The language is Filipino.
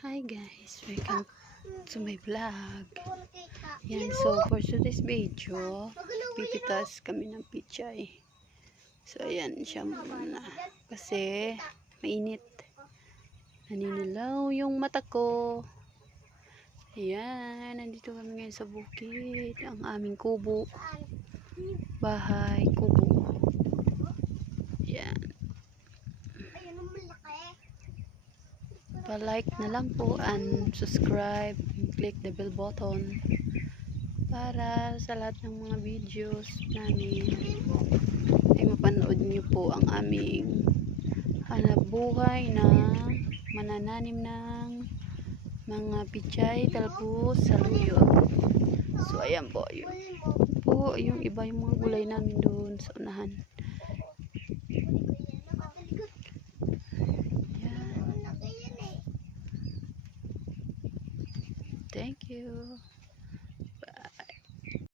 Hi guys, welcome to my vlog. Yan, so for today's video, pipitas kami ng pichay. So ayan siya muna. Kasi mainit. Naninilaw yung mata ko. Ayan, nandito kami ngayon sa bukid. Ang aming kubo. Bahay, kubo. Ayan. Pa-like na lang po and subscribe and click the bell button para sa lahat ng mga videos namin ay mapanood niyo po ang aming hanap buhay na manananim ng mga pichay, talbos, saluyot. So ayan po, yung iba yung mga gulay namin doon sa unahan. Thank you.